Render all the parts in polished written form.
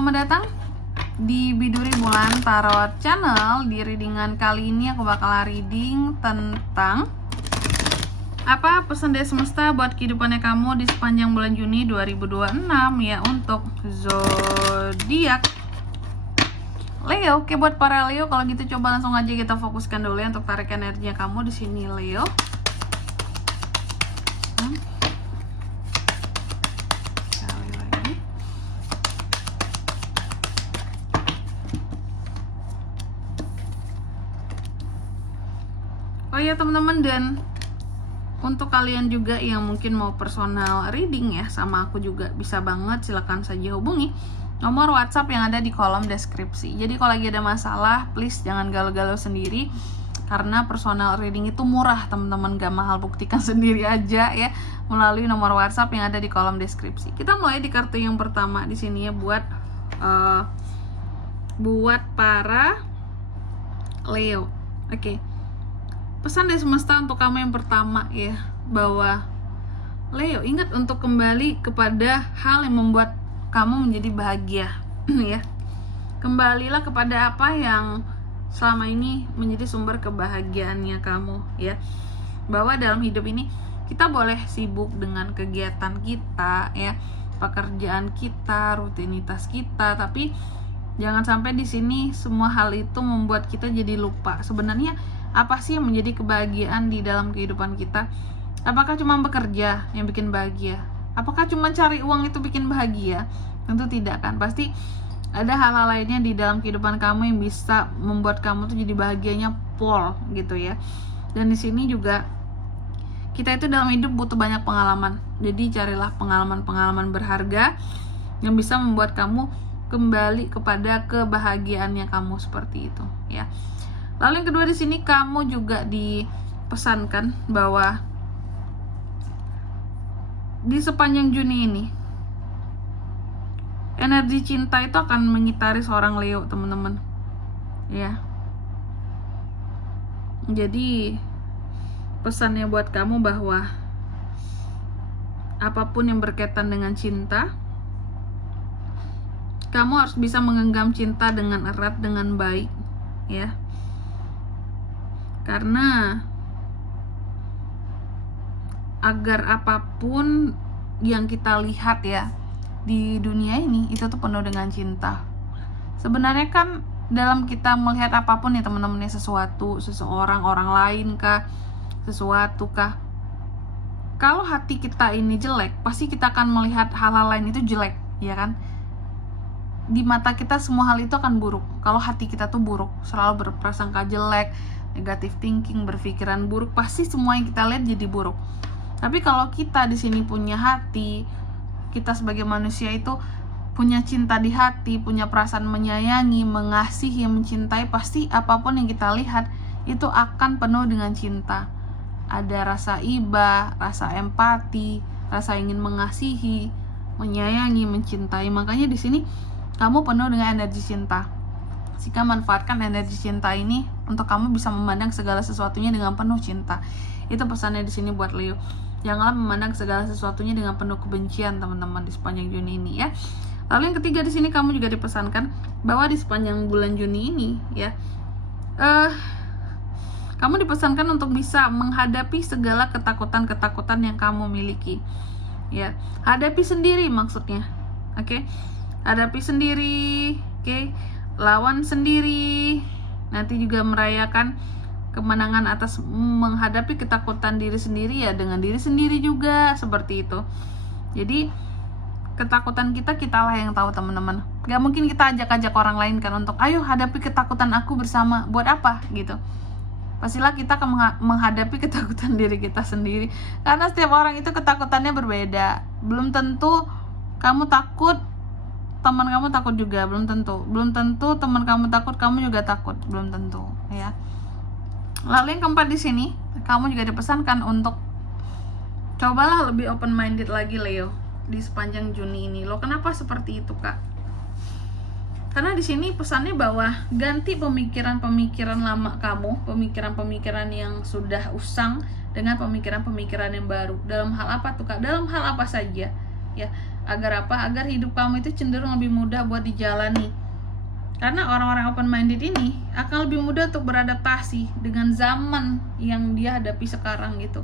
selamat datang di Biduri Bulan Tarot Channel. Di readingan kali ini aku bakal reading tentang apa pesan dari semesta buat kehidupannya kamu di sepanjang bulan Juni 2026 ya, untuk zodiak Leo. Oke, buat para Leo, kalau gitu coba langsung aja kita fokuskan dulu ya untuk tarik energinya kamu di sini, Leo. Oh ya teman-teman, dan untuk kalian juga yang mungkin mau personal reading ya sama aku juga bisa banget, silahkan saja hubungi nomor WhatsApp yang ada di kolom deskripsi. Jadi kalau lagi ada masalah, please jangan galau-galau sendiri, karena personal reading itu murah teman-teman, gak mahal. Buktikan sendiri aja ya melalui nomor WhatsApp yang ada di kolom deskripsi. Kita mulai di kartu yang pertama di sini ya, buat para Leo. Oke. Pesan dari semesta untuk kamu yang pertama ya, bahwa Leo, ingat untuk kembali kepada hal yang membuat kamu menjadi bahagia ya. Kembalilah kepada apa yang selama ini menjadi sumber kebahagiaannya kamu ya. Bahwa dalam hidup ini kita boleh sibuk dengan kegiatan kita ya, pekerjaan kita, rutinitas kita, tapi jangan sampai di sini semua hal itu membuat kita jadi lupa sebenarnya apa sih yang menjadi kebahagiaan di dalam kehidupan kita. Apakah cuma bekerja yang bikin bahagia? Apakah cuma cari uang itu bikin bahagia? Tentu tidak kan. Pasti ada hal-hal lainnya di dalam kehidupan kamu yang bisa membuat kamu tuh jadi bahagianya pol gitu ya. Dan di sini juga kita itu dalam hidup butuh banyak pengalaman. Jadi carilah pengalaman-pengalaman berharga yang bisa membuat kamu kembali kepada kebahagiaannya kamu, seperti itu ya. Lalu yang kedua di sini kamu juga dipesankan bahwa di sepanjang Juni ini energi cinta itu akan mengitari seorang Leo, teman-teman. Ya. Jadi pesannya buat kamu bahwa apapun yang berkaitan dengan cinta, kamu harus bisa menggenggam cinta dengan erat, dengan baik, ya. Karena agar apapun yang kita lihat ya di dunia ini itu tuh penuh dengan cinta. Sebenarnya kan dalam kita melihat apapun ya teman-teman, sesuatu, seseorang, orang lain kah, sesuatu kah, kalau hati kita ini jelek, pasti kita akan melihat hal-hal lain itu jelek, ya kan? Di mata kita semua hal itu akan buruk. Kalau hati kita tuh buruk, selalu berprasangka jelek, negative thinking, berpikiran buruk, pasti semua yang kita lihat jadi buruk. Tapi kalau kita di sini punya hati, kita sebagai manusia itu punya cinta di hati, punya perasaan menyayangi, mengasihi, mencintai, pasti apapun yang kita lihat itu akan penuh dengan cinta. Ada rasa iba, rasa empati, rasa ingin mengasihi, menyayangi, mencintai. Makanya di sini kamu penuh dengan energi cinta. Jika manfaatkan energi cinta ini untuk kamu bisa memandang segala sesuatunya dengan penuh cinta. Itu pesannya di sini buat Leo. Janganlah memandang segala sesuatunya dengan penuh kebencian, teman-teman, di sepanjang Juni ini ya. Lalu yang ketiga di sini kamu juga dipesankan bahwa di sepanjang bulan Juni ini ya, kamu dipesankan untuk bisa menghadapi segala ketakutan-ketakutan yang kamu miliki. Ya, hadapi sendiri maksudnya. Oke. Hadapi sendiri, oke. Lawan sendiri. Nanti juga merayakan kemenangan atas menghadapi ketakutan diri sendiri ya, dengan diri sendiri juga, seperti itu. Jadi ketakutan kita lah yang tahu, teman-teman. Gak mungkin kita ajak-ajak orang lain kan untuk ayo hadapi ketakutan aku bersama. Buat apa gitu? Pastilah kita akan menghadapi ketakutan diri kita sendiri, karena setiap orang itu ketakutannya berbeda. Belum tentu kamu takut teman kamu takut juga, belum tentu teman kamu takut kamu juga takut, belum tentu ya. Lalu yang keempat di sini kamu juga dipesankan untuk cobalah lebih open minded lagi, Leo, di sepanjang Juni ini. Lo kenapa seperti itu, Kak? Karena di sini pesannya bahwa ganti pemikiran-pemikiran lama kamu, pemikiran-pemikiran yang sudah usang dengan pemikiran-pemikiran yang baru. Dalam hal apa tuh, Kak? Dalam hal apa saja ya. Agar apa? Agar hidup kamu itu cenderung lebih mudah buat dijalani. Karena orang-orang open minded ini akan lebih mudah untuk beradaptasi dengan zaman yang dia hadapi sekarang gitu.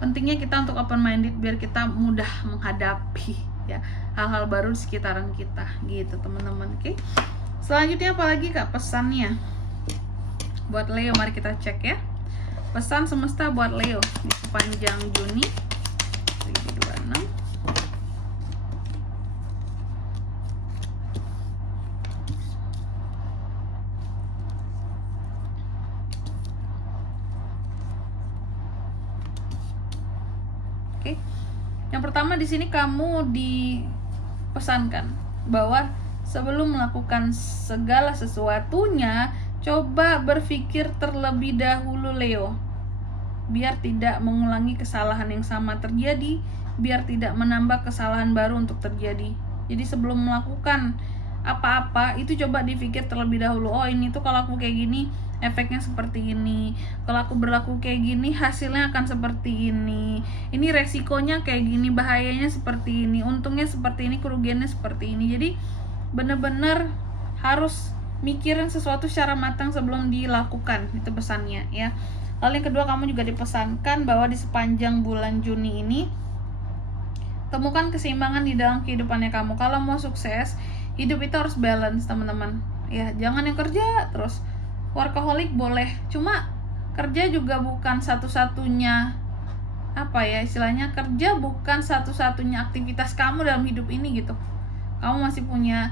Pentingnya kita untuk open minded biar kita mudah menghadapi ya hal-hal baru di sekitaran kita gitu teman-teman. Oke. Selanjutnya apalagi Kak pesannya buat Leo? Mari kita cek ya. Pesan semesta buat Leo di sepanjang Juni 2026. Yang pertama di sini kamu dipesankan bahwa sebelum melakukan segala sesuatunya, coba berpikir terlebih dahulu Leo. Biar tidak mengulangi kesalahan yang sama terjadi, biar tidak menambah kesalahan baru untuk terjadi. Jadi sebelum melakukan apa-apa itu coba dipikir terlebih dahulu. Oh ini tuh kalau aku kayak gini efeknya seperti ini, kalau aku berlaku kayak gini hasilnya akan seperti ini resikonya kayak gini, bahayanya seperti ini, untungnya seperti ini, kerugiannya seperti ini. Jadi bener-bener harus mikirin sesuatu secara matang sebelum dilakukan, itu pesannya ya. Lalu yang kedua, kamu juga dipesankan bahwa di sepanjang bulan Juni ini temukan keseimbangan di dalam kehidupannya kamu. Kalau mau sukses, hidup itu harus balance teman-teman ya. Jangan yang kerja terus, workaholic boleh, cuma kerja juga bukan satu-satunya apa ya istilahnya, kerja bukan satu-satunya aktivitas kamu dalam hidup ini gitu. Kamu masih punya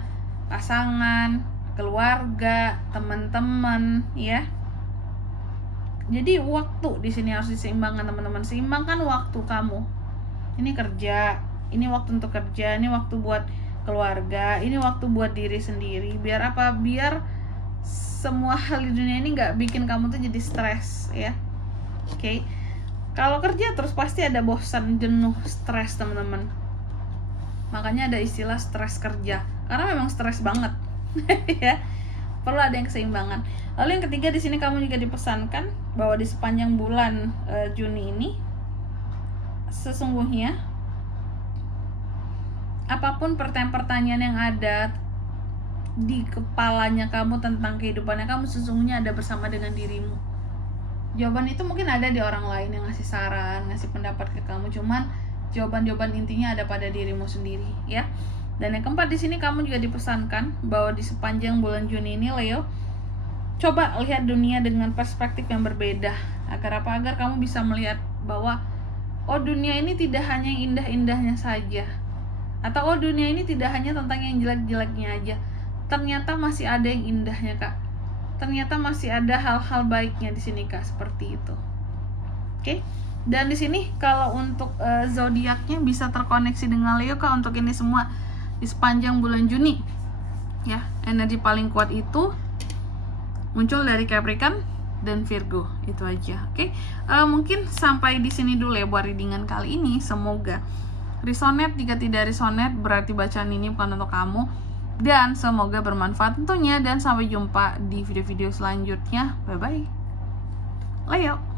pasangan, keluarga, teman-teman ya. Jadi waktu di sini harus diseimbangkan teman-teman. Seimbangkan waktu kamu. Ini kerja, ini waktu untuk kerja, ini waktu buat keluarga, ini waktu buat diri sendiri. Biar apa? Biar semua hal di dunia ini nggak bikin kamu tuh jadi stres ya. Oke. Kalau kerja terus pasti ada bosan, jenuh, stres teman-teman. Makanya ada istilah stres kerja. Karena memang stres banget. Ya. Perlu ada yang keseimbangan. Lalu yang ketiga di sini kamu juga dipesankan bahwa di sepanjang bulan Juni ini sesungguhnya apapun pertanyaan yang ada di kepalanya kamu tentang kehidupannya kamu, sesungguhnya ada bersama dengan dirimu. Jawaban itu mungkin ada di orang lain yang ngasih saran, ngasih pendapat ke kamu, cuman jawaban-jawaban intinya ada pada dirimu sendiri ya. Dan yang keempat di sini kamu juga dipesankan bahwa di sepanjang bulan Juni ini Leo, coba lihat dunia dengan perspektif yang berbeda. Agar apa? Agar kamu bisa melihat bahwa oh dunia ini tidak hanya yang indah-indahnya saja, atau oh dunia ini tidak hanya tentang yang jelek-jeleknya aja. Ternyata masih ada yang indahnya Kak. Ternyata masih ada hal-hal baiknya di sini Kak, seperti itu. Oke. Dan di sini kalau untuk zodiaknya bisa terkoneksi dengan Leo Kak untuk ini semua di sepanjang bulan Juni. Ya, energi paling kuat itu muncul dari Capricorn dan Virgo, itu aja. Oke. Mungkin sampai di sini dulu ya buat readingan kali ini. Semoga resonate. Jika tidak resonate berarti bacaan ini bukan untuk kamu. Dan semoga bermanfaat tentunya. Dan sampai jumpa di video-video selanjutnya. Bye bye Leo.